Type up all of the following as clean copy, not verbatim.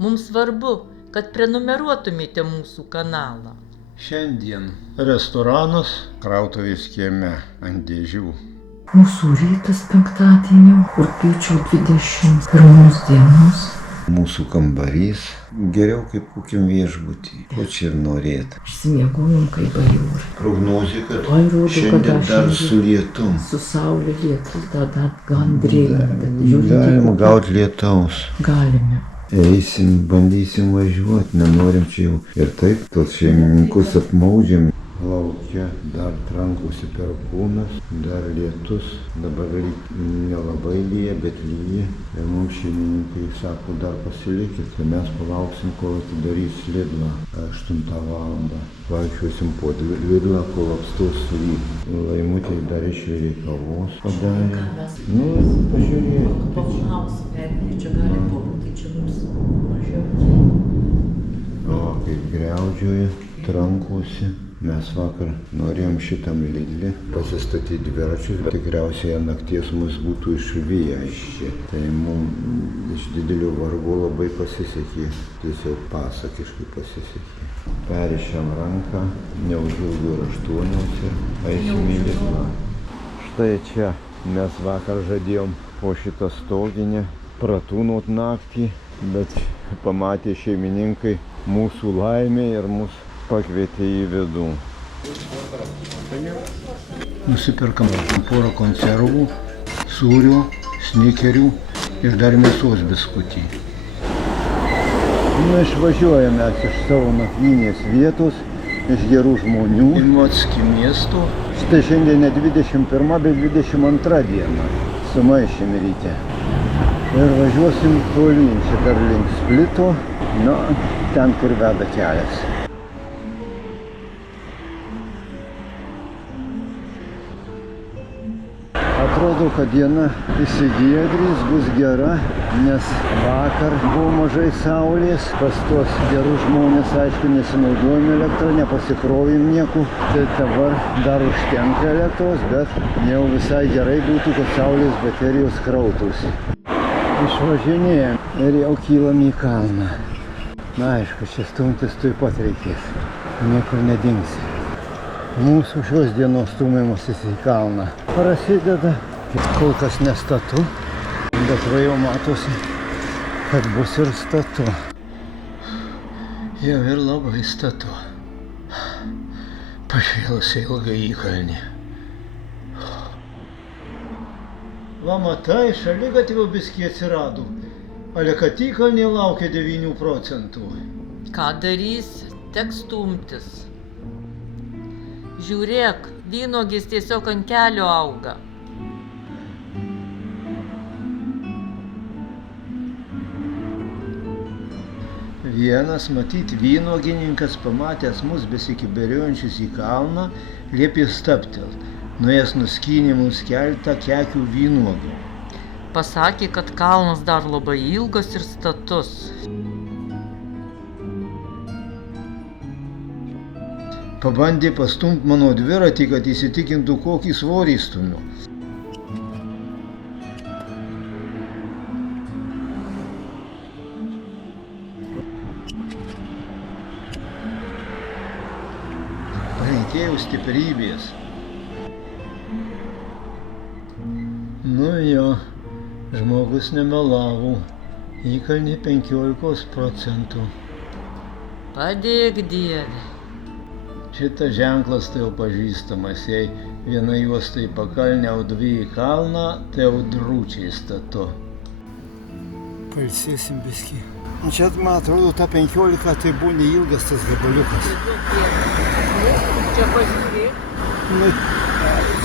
Mums svarbu, kad prenumeruotumėte mūsų kanalą. Šiandien restoranas Krautuvės kieme ant dėžių. Mūsų rytas penktadienio, rugpjūčio 21 dienos. Mūsų kambarys geriau kaip kokiam viešbutį. Ko čia ir norėt? Išsimiegojom kaip bajūrai. Prognozė, kad Rodo, šiandien dar su lietum. Su saulė lietus, dar gan drėgna. Galima gauti lietaus. Galime. Eisim, bandysim važiuoti, nenorim čia jau. Ir taip, tos šeimininkus apmaudžiam. Laukia dar trankosi perkūnas, dar lietus, dabar nelabai lyja, bet lyja. Ir mums šeimininkai sako, dar pasilikit, tai mes palauksim, kol atidarys Lidlą 8 valandą. Vaikščiosim po Lidlą, kol apstos lyg. Laimutė dar išvirė kavos padarė. Nu, pažiūrėk. Paklausim, čia gali pabūti, čia mums mažiau. O, kaip griaudžioja, trankosi. Mes vakar norėjom šitam Lidlį pasistatyti dviračius, bet tikriausiai nakties mus būtų išviję iš čia. Tai mums iš didelio vargo labai pasisekė, tiesiog pasakiškai pasisekė. Perišėm ranką, neužilgo ir 8 ir eisim į Lidlą. Štai čia mes vakar žadėjom po šitą stoginę pratūnot naktį, bet pamatė šeimininkai mūsų laimę ir mus pakvietė į vidų. Nusipirkam porą konservų, sūrių, snikerių ir dar mėsos biskutį. Išvažiuojame iš savo nakvynės vietos, iš gerų žmonių. Imotski miesto. Štai šiandien ne 21, bet 22 diena. Sumaišėm ryte. Ir važiuosim tolyn, čia dar link Splito, ten, kur veda kelias. Atrodo, kad diena įsigiedrys, bus gera, nes vakar buvo mažai saulės, pas tuos gerus žmonės, aišku, nesinaudojom elektrą, nepasikrovim nieko, tai dabar dar užtenka elektros, bet jau visai gerai būtų, kad saulės baterijos krautųsi. Išvažinėjom ir jau kylam į kalną. Na, aišku, čia stumtis tuoj pat reikės, niekur nedingsi. Mūsų šios dienos stumimasis į kalną prasideda, kol kas nestatu, bet va jau matosi, kad bus ir statu. Jau ir labai statu. Pašėlusi ilgai įkalnį. Va matai, šaligatvio biskį atsirado, ale kad įkalnį laukia 9 procentų. Ką darysi? Teks stumtis. Žiūrėk, vynuogės tiesiog ant kelio auga. Vienas, matyt, vynuogininkas, pamatęs mus besikiberiuojančius į kalną, liepė stabtelt. Nuėjęs nuskynė mums keletą kekių vynuogių. Pasakė, kad kalnas dar labai ilgas ir status. Pabandė pastumti mano dviratį, kad įsitikintų, kokį svorį stumiu. Reikėjo stiprybės. Nu jo, žmogus nemelavo. Įkalnė 15 procentų. Padėk Dieve. Šitas ženklas tai jau pažįstamas, jei viena juosta į pakalnę, o 2 į kalną, tai jau drūčiai statu. Pailsėsim biskį. Čia, man atrodo, ta 15 tai buvo neilgas tas gabaliukas. Čia pasižiūrėk. Nu,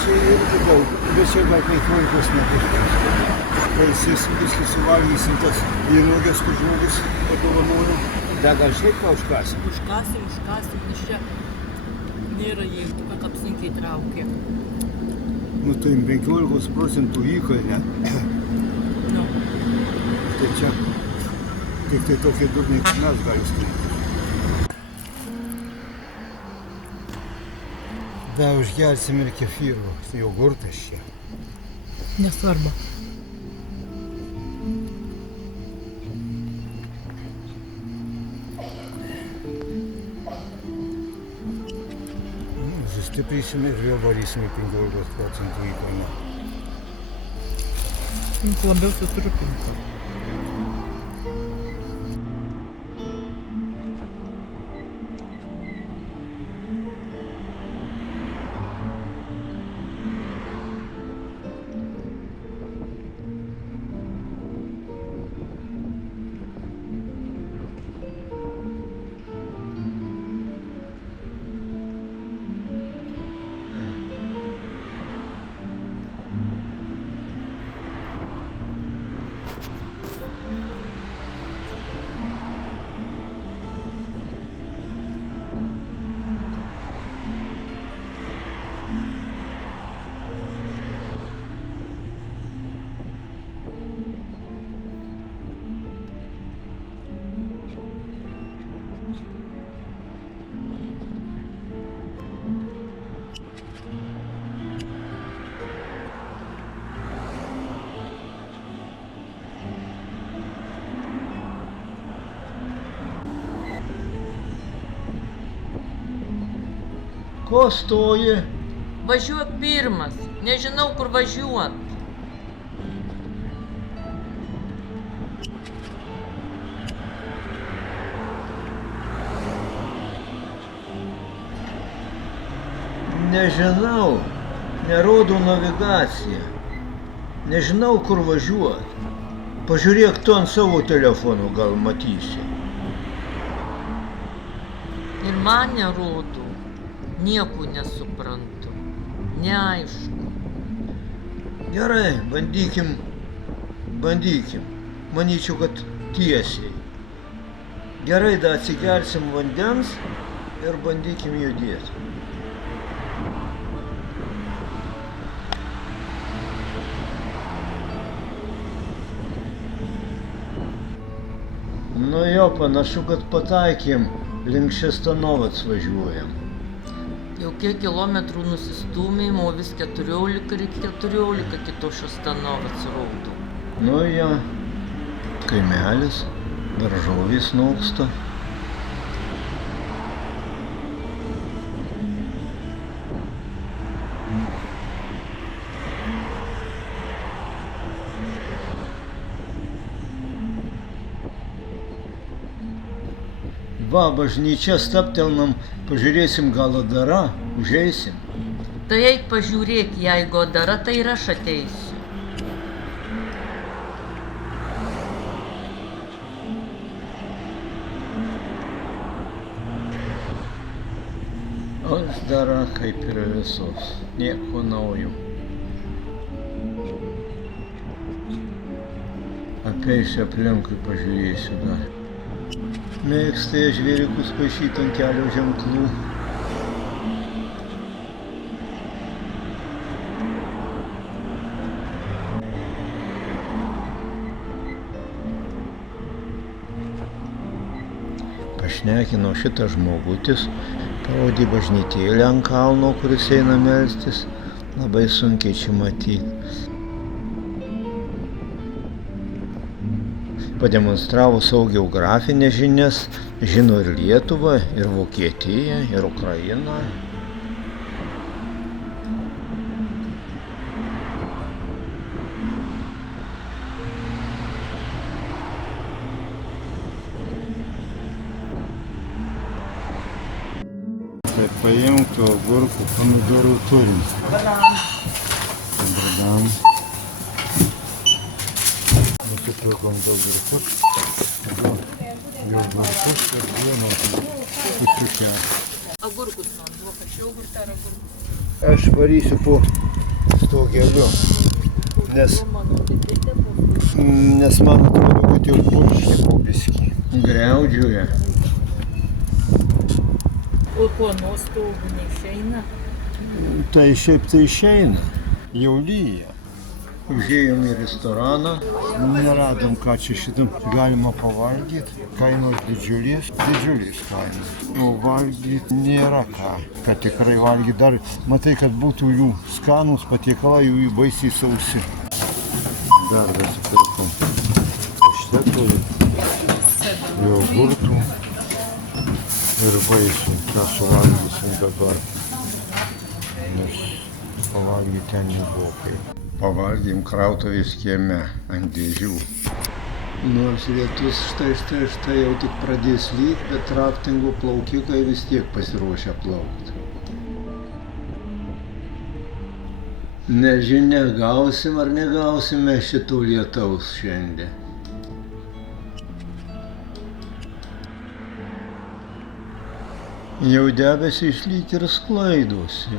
čia irgi daug, bet čia gal 15 nebus. Pailsėsim biskį, suvalgysim tas vynuogės, kur žmogus padovanojo. Da gal šiaip ką užkasim? Užkasim, nes čia nėra jėgų, kad apsunkiai traukia. Nu, tai 15 procentų įkalnė. Nu. Tai čia tik tai tokie durniai, kaip mes gali stumti. Da, užgersim ir kefyro, jogurtas čia. Nesvarbu. Užtiprysim ir vėl varysim į 15% įkainę. Labiausiai turiu pinti. Ko stoji? Važiuok pirmas, nežinau kur važiuot. Nežinau, nerodo navigacija. Nežinau, kur važiuot. Pažiūrėk tu ant savo telefono, gal matysi. Ir man nerodo. Nieko nesuprantu. Neaišku. Gerai, bandykim. Manyčiau, kad tiesiai. Gerai, da atsigersim vandens ir bandykim judėti. Nu jo, panašu, kad pataikėm. Link Šestanovac važiuojam. Jau kiek kilometrų nusistūmėm, o vis 14 ir 14 kito Šestanovac rodo. Nu jo, kaimelis, daržovės noksta. Va, bažnyčia, stabtelnam, pažiūrėsim, gal dara, užeisim. Tai eik pažiūrėk, jeigu dara, tai ir aš ateisiu. O dara kaip ir visos, nieko naujo. Apeisiu aplinkui, pažiūrėsiu dar. Mėgsta jie žvėrikus paišyti ant kelio ženklų. Pašnekino šitas žmogutis, parodė bažnytėlę ant kalno, kuris eina melstis. Labai sunkiai čia matyti. Pademonstravo savo geografinės žinias, žino ir Lietuvą, ir Vokietiją, ir Ukrainą. Tai paimtų agurkų, pomidorų turim. Bradam. Nusipirkom agurkus. Jau agurkus ir duoną pusiukę. Agurkus man buvo, pačiau agurtą ar agurkus. Aš varysiu po stogeliu, nes man atrodo, kad jau purškė po biskį. Griaudžiuoja. O po nuostogų neišeina? Tai šiaip tai išeina, jau lyja. Užėjom į restoraną, neradom, ką čia šitam galima pavalgyti. Kainos didžiulės kainos. O valgyti nėra ką, kad tikrai valgyti dar. Matai, kad būtų jų skanūs patiekalai, jų baisiai sausi. Dar nusipirkom paštetų, jogurtų ir vaisių, ką suvalgysim dabar. Nes pavalgyti ten nebuvo kaip. Pavalgėm krautuvės kieme ant dėžių. Nors lietus štai jau tik pradės lyt, bet raftingo plaukikai vis tiek pasiruošę plaukti. Nežinia, gausim ar negausim mes šito lietaus šiandien. Jau debesys lyg ir sklaidosi.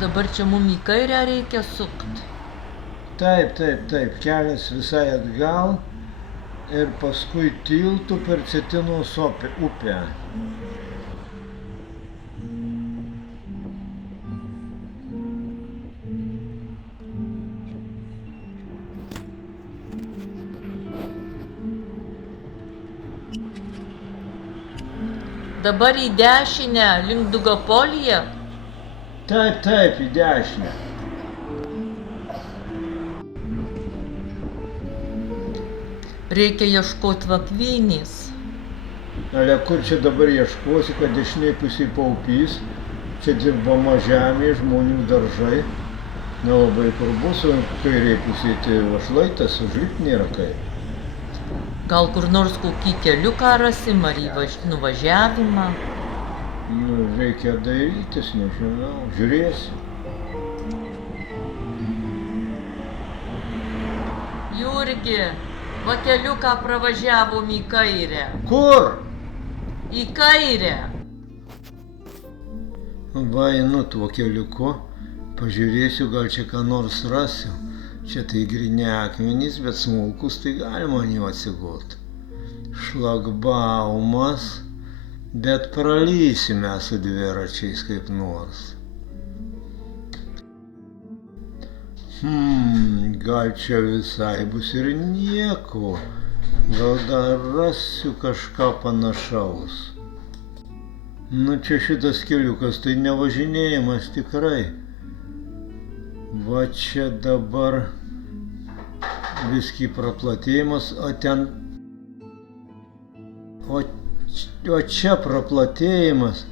Dabar čia mum į kairę reikia sukt. Taip, kelias visai atgal ir paskui tiltu per Cetinos upę. Dabar į dešinę, link Dugapoliją. Taip, į dešinę. Reikia ieškoti vakvynės. Ale kur čia dabar ieškosi, kad dešiniai pusėje paupys, čia dirbama žemė, žmonių daržai. Nelabai kur bus, o kairėje pusėje tai šlaitas, užlipt nėra kaip. Gal kur nors kokį keliuką rasim, ar nuvažiavimą. Nu, reikia dairytis, nežinau, žiūrėsi. Jurgi, va keliuką pravažiavom į kairę. Kur? Į kairę. Va, einu tuo keliuku, pažiūrėsiu, gal čia ką nors rasiu. Čia tai gryni akmenys, bet smulkus, tai galima ant jų atsigult. Šlagbaumas. Bet pralysime su dviračiais kaip nors. Gal čia visai bus ir nieko. Gal dar rasiu kažką panašaus. Nu čia šitas keliukas, tai nevažinėjimas tikrai. Va čia dabar viskį praplatėjimas, o čia praplatėjimas,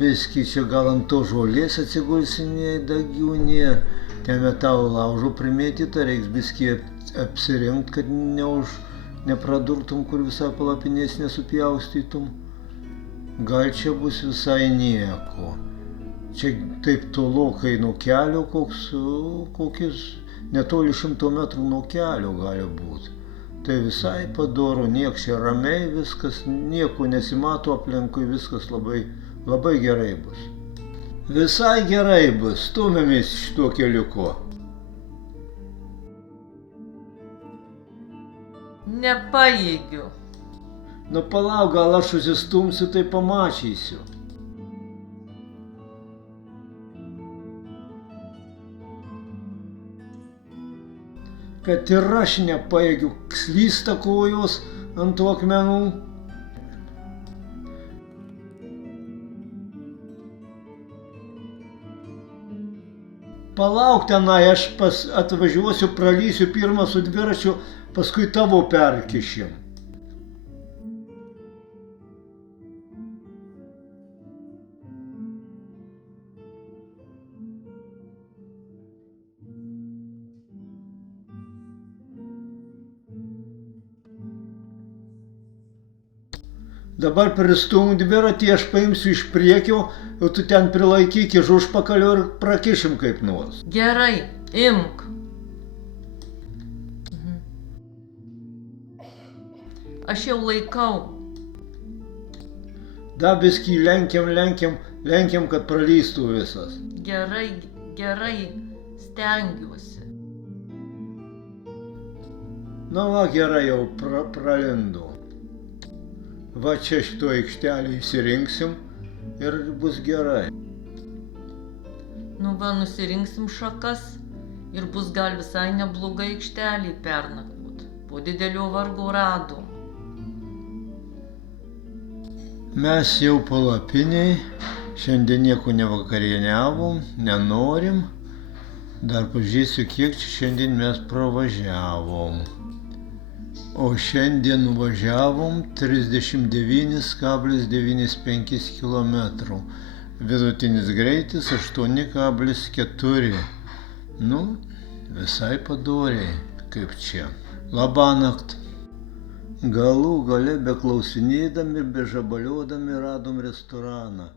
biskį čia gal ant to žolės atsigulsinėje dagių nėra. Ten metalo laužo primėtyta, reiks biskį apsirinkt, kad nepradurtum, kur visai palapinės nesupjaustytum. Gal čia bus visai nieko. Čia taip tolokai nuo kelio, kokius netoli 100 metrų nuo kelio gali būti. Tai visai padoru, nieks čia ramiai viskas, nieko nesimato aplinkui, viskas labai gerai bus. Visai gerai bus, stumėmės šituo keliuku. Nepajėgiu. Nu palauk, gal aš susistumsiu, tai pamačysiu. Kad ir aš nepajėgiu, slysta kojos ant tų akmenų. Palauk tenai, aš atvažiuosiu, pralysiu pirmą su dviračiu, paskui tavo perkišim. Dabar pristumk dviratį, aš paimsiu iš priekio, o tu ten prilaikyk iš užpakalio ir prakišim kaip nors. Gerai, imk. Aš jau laikau. Dabiskį lenkiam, kad pralystų visas. Gerai, stengiuosi. Na va, gerai, jau pralindu. Va čia šito aikštelį įsirinksim ir bus gerai. Nu va, nusirinksim šakas ir bus gal visai neblogai aikštelį pernakvot. Po didelio vargo radom. Mes jau palapiniai, Šiandien nieko nevakarieniavom, nenorim. Dar pažiūrėsiu, kiek čia šiandien mes pravažiavom. O šiandien nuvažiavom 39,95 km. Vidutinis greitis 8,4. Nu, visai padoriai, kaip čia. Labanakt. Galų gale beklausinėdami ir bežabaliodami radom restoraną.